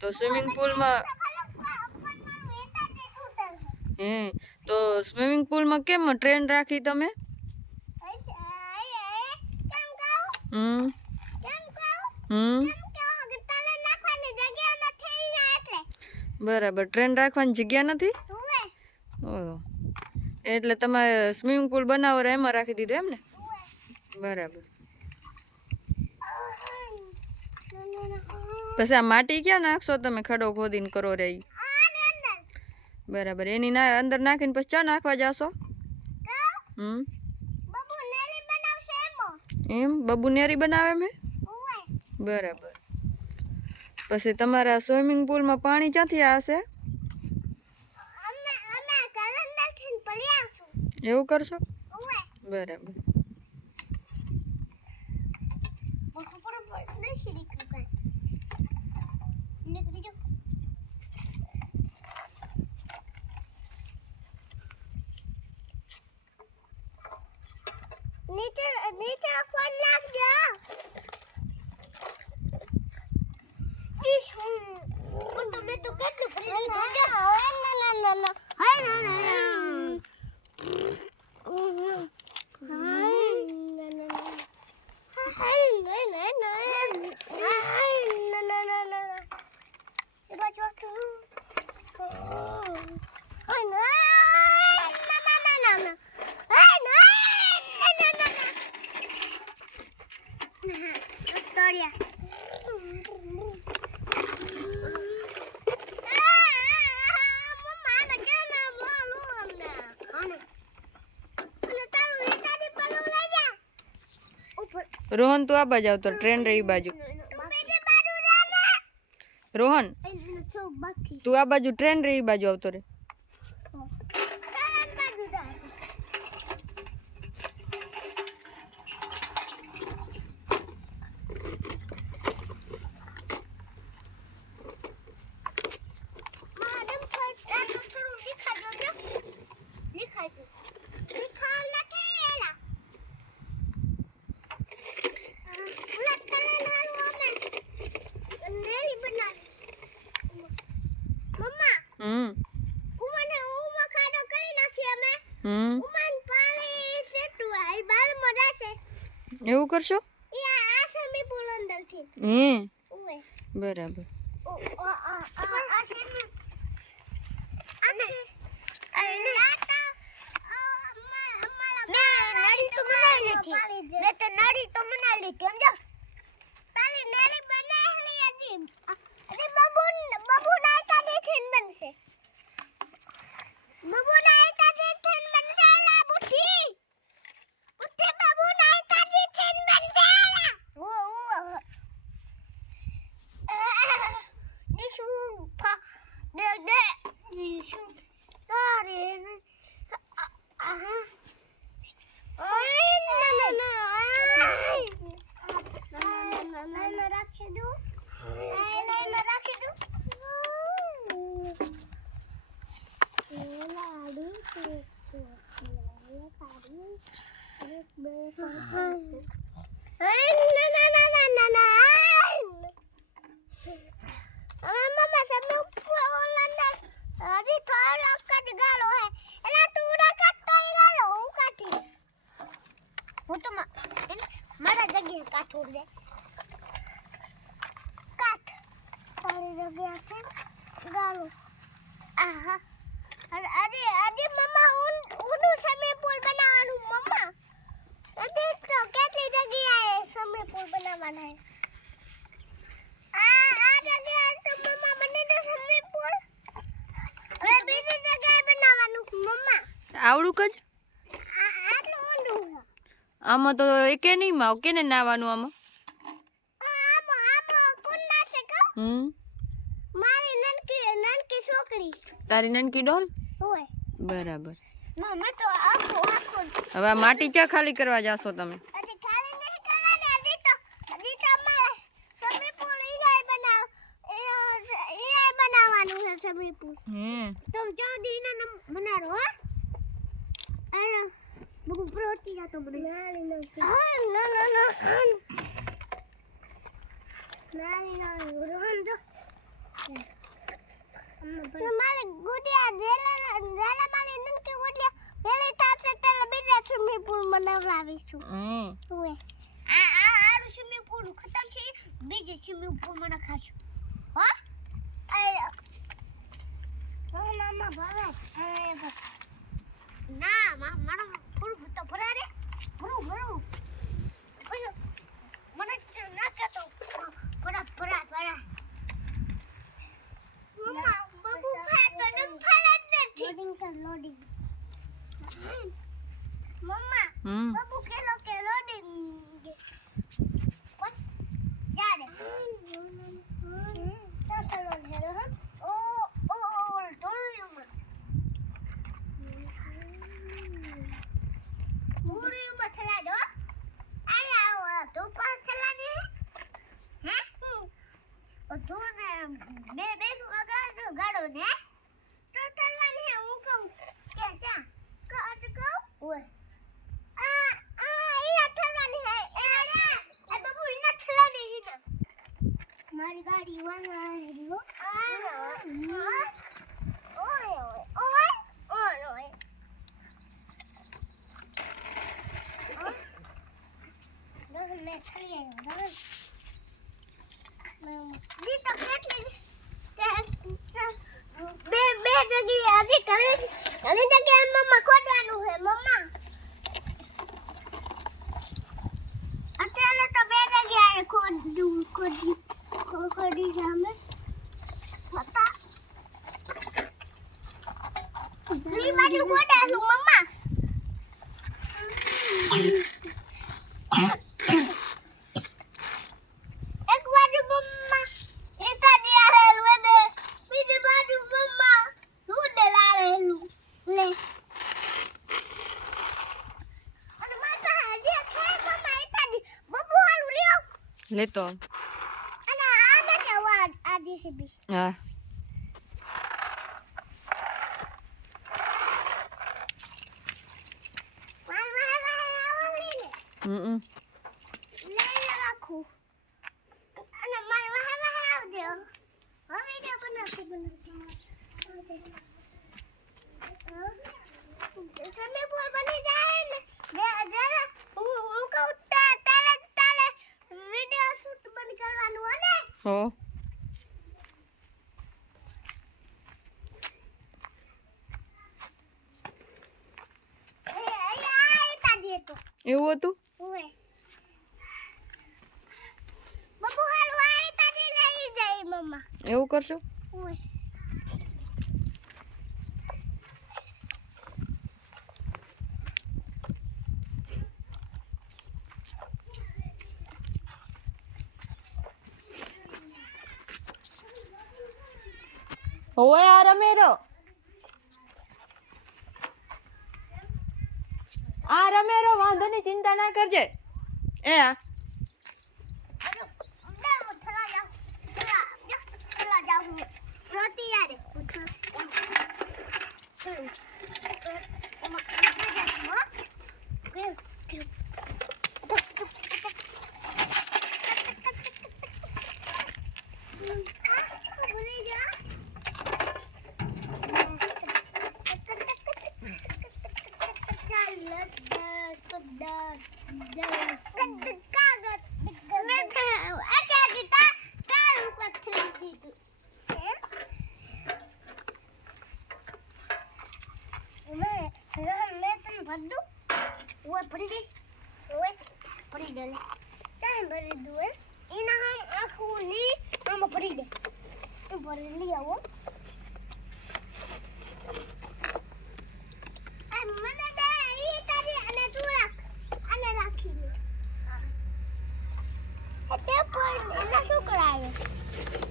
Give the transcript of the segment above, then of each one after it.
તો સ્વિમિંગ પુલમાં તો સ્વિમિંગ પુલમાં કેમ ટ્રેન રાખી તમે? બરાબર, ટ્રેન રાખવાની જગ્યા નથી. ઓહો, એટલે તમે સ્વિમિંગ પુલ બનાવો એમાં રાખી દીધું એમ ને? બરાબર. પછી આ માટી ક્યાં નાખશો તમે? ખડો ખોદીને કરો રે? બરાબર, એની અંદર નાખીને પછી ચા નાખવા જાશો? એમ બબુ નેરી બનાવે મેં? બરાબર. પછી તમારા સ્વિમિંગ પુલમાં પાણી ક્યાંથી આવશે? એવું કરશો? બરાબર. નીચે ફોન લાગજો. તમે તો કેટલું કરી દીધું. રોહન તું આ બાજુ આવતો, ટ્રેન રહી બાજુ. રોહન તું આ બાજુ, ટ્રેન રહી બાજુ આવતો રે. એવું કરશો? બરાબર. પેલા જગ્યાએ કાઠ ઉડે કાઠ પાણી જગ્યા છે ગાલો આહા અને આજે મમ્મા ઊંડું સ્વિમિંગ પુલ બનાવવાનું મમ્મા આજે તો કેટલી જગ્યાએ સ્વિમિંગ પુલ બનાવવાના આ જગ્યાએ તો મમ્મા બને તો સ્વિમિંગ પુલ હવે બીજી જગ્યાએ બનાવવાનું મમ્મા આવડું કજ આટલું ઊંડું છે આમાં તો એકે નહીં માં કેને નાવાનું આમાં આમાં કોણ નાશે કહું મારી નનકી છોકરી તારી નનકી ડોલ હોય બરાબર મમ્મી તો આખું હવે આ માટી ચા ખાલી કરવા જાશો તમે અજી ખાલી નહીં કરવાની હજી તો અમારે સ્વિમિંગ પુલ ઈરાય બનાવવાનું છે સ્વિમિંગ પુલ તો જો દીના બનારો હો અરે બહુ પ્રોટી આ તો બને નાલી રોહન જો મારે ગુડિયા જેલા મારે નનકી ગુડિયા પેલી થાશે તેલે બીજા સ્વિમિંગ પુલ બનાવડાવીશું ઓય આ સ્વિમિંગ પુલ ખતમ છે બીજે સ્વિમિંગ પુલ માં નાખશું હો મામા ભાવે ના મારો પુલ તો ભરા રે ભરું મને ના કાતો ભરા મમ્મા બબુ ખાતો ફાલા જ નથી લોડિંગ મમ્મા બબુ ખેલો કે લોડિંગ કોણ જાડે તો ચલો હેલો ઓ તોયુમાં પૂરીમાં થલા દો આયા તો પાસ થલા ને હે ઓ તું ને બે ગાડો ને તો તલવાની હે હું કહું કે જા કહું ઓય આ થવાની હે એ બબુ ઇના થલાની હે મારી ગાડી વાંગા હેલો ઓય મે થલી દી તો કેટલી બે જગ્યાએ હજી ઘણી જગ્યાએ મમ્મા ખોદવાનું છે મમ્મા અત્યારે તો બે જગ્યાએ ખોદી જામે હતા રી બાજુ ખોદાલું મમ્મા એક બાજુ મમ્મા એતા દિયારેલું ને બીજી બાજુ મમ્મા રૂડે લાવેલું લે અને માતા હજી ખાય મમ્મા એતા દી બબુ હાલું લ્યો લેતો અને આ ને કેવા આ જીસીબી હા લઈ રાખું અને મારે વાહ આવજો હવે જો બનાવતી તમે બોલ બની જાય ને જરા હું કહું તાલે વિડિયો શૂટ બંધ કરવાનું હો ને હો એવું હતું બબુ હાલું આઈ તાજી લઈ જાય મમ્મા એવું કરશો ઓય હોય આ રમેરો વાંધો ની ચિંતા ના કરજે એ આ ભર દઉં ઓય ભરી દે ઓય ભરી દે ટાઈમ ભરી દઉં હે એના હમ આખું ની આમ ભરી દે તું ભરી લઈ આવો આ મને દે ઈ તારી અને તું રાખ અને રાખી લે તે કોઈ એના શું કરાય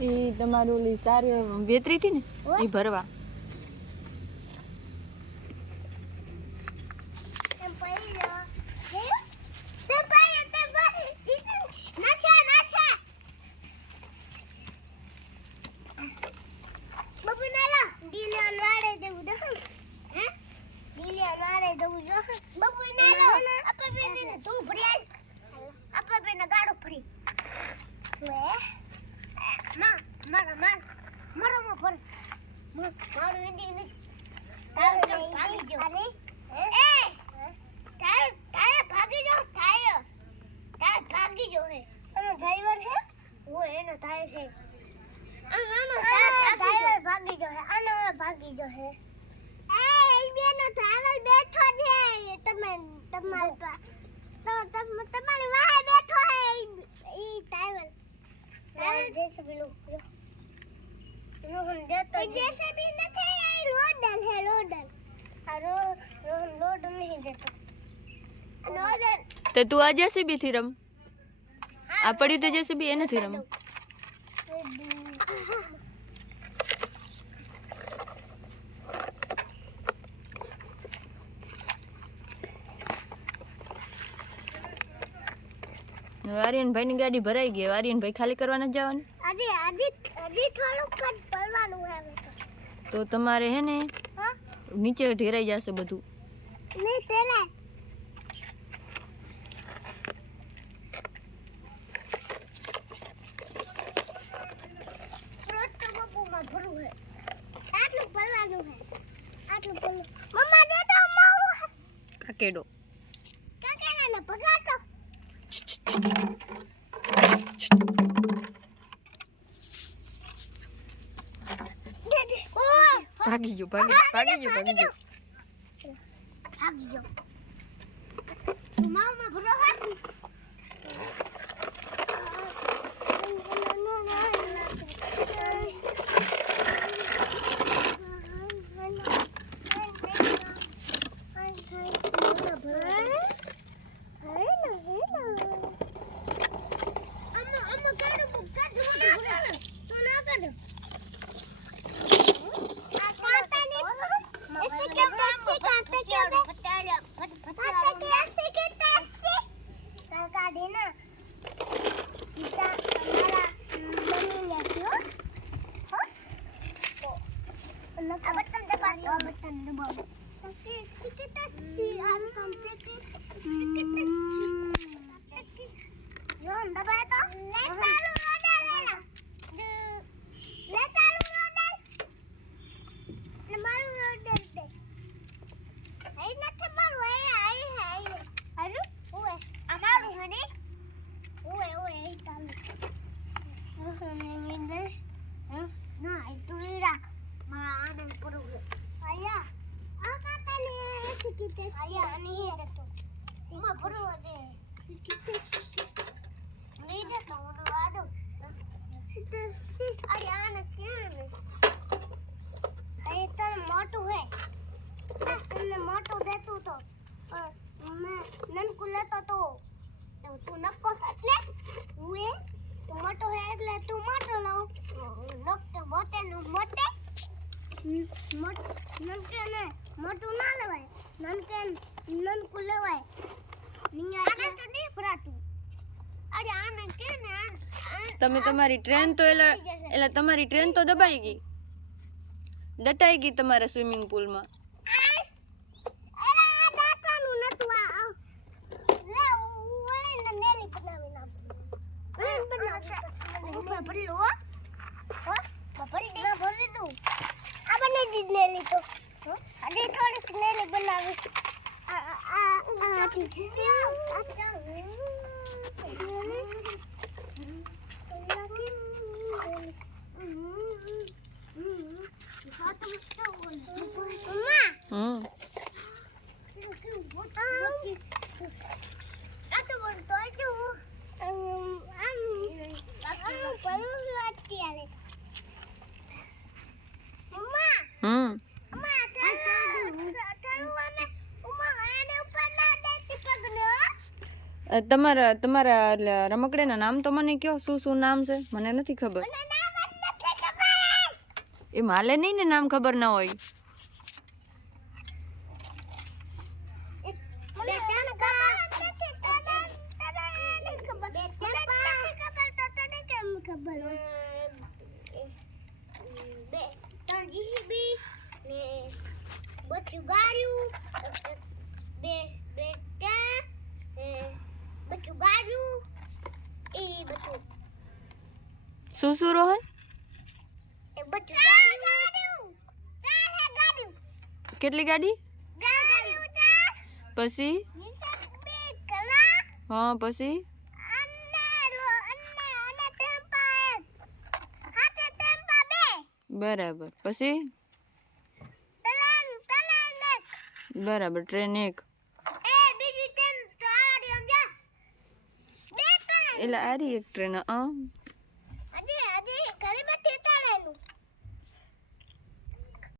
એ તમારું ઓલી સારું વેતરી હતી ને એ ભરવા એમ પડી લો તે પાય તે ભરી જીતું નાછા બબુ નાલા ડીલે લાડે દેવું દે હે ડીલે લાડે દેવું જો બબુ નાલા આપા બેને તું ભરી આપા બેને ગાડો ભરી વે મારો પર મારો ઇન્ડી ને તારે ભાગી જો અરે એ તારે ભાગી જો તારે ભાગી જો હે અને ડ્રાઈવર હે વો એનો થાય છે ડ્રાઈવર ભાગી જો હે અને ભાગી જો હે એ બેનો ડ્રાઈવર બેઠો છે તમે તમારી વાહે બેઠો હે ઈ ડ્રાઈવર जैसे भी लोग रोहन देता जैसे भी न थे ये लोडल है लोडल अरे रोहन लोड नहीं देता लोडल તો તું આ જેસીબી થી રમ આ પડ્યું તે જેસીબી એનાથી રમ આર્યનભાઈ ની ગાડી ભરાઈ ગઈ આર્યનભાઈ ખાલી કરવા નથી જવાની અજી થોડુંક જ ભરવાનું હે તો તમારે હે ને હા નીચે ઢેરાઈ જશે બધું નહીં તેલે રોજ તો બબુમાં ભરવું હે આટલું ભરવાનું હે આટલું ભરવું મમ્મા દે તો માવું હે કાકેડો કાકેલાને ભગાતો ભાગી ગયો તું માવમાં ભરો હે મોટું દેતું તો નનકું લેતો તો તું નક્કો એટલે હું એ તું મોટો હે એટલે તું મોટો લઉં નક્કો મોટે નું મોટે નનકે ને મોટું ના લેવાય નનકું લેવાય આને તો નહીં ભરાતું અરે આને કે ને તમે તમારી ટ્રેન તો એટલે તમારી ટ્રેન તો દબાઈ ગઈ ડટાઈ ગઈ તમારા સ્વિમિંગ પુલમાં આ તો બોલતો છું તમારા એટલે રમકડાના નામ તો મને કયો, શું શું નામ છે? મને નથી ખબર. એ માલે નહીં ને, નામ ખબર ના હોય. શું શું રોહન? કેટલી ગાડી? પછી હા, પછી બરાબર. પછી બરાબર, ટ્રેન એક. એટલે આરી એક ટ્રેન.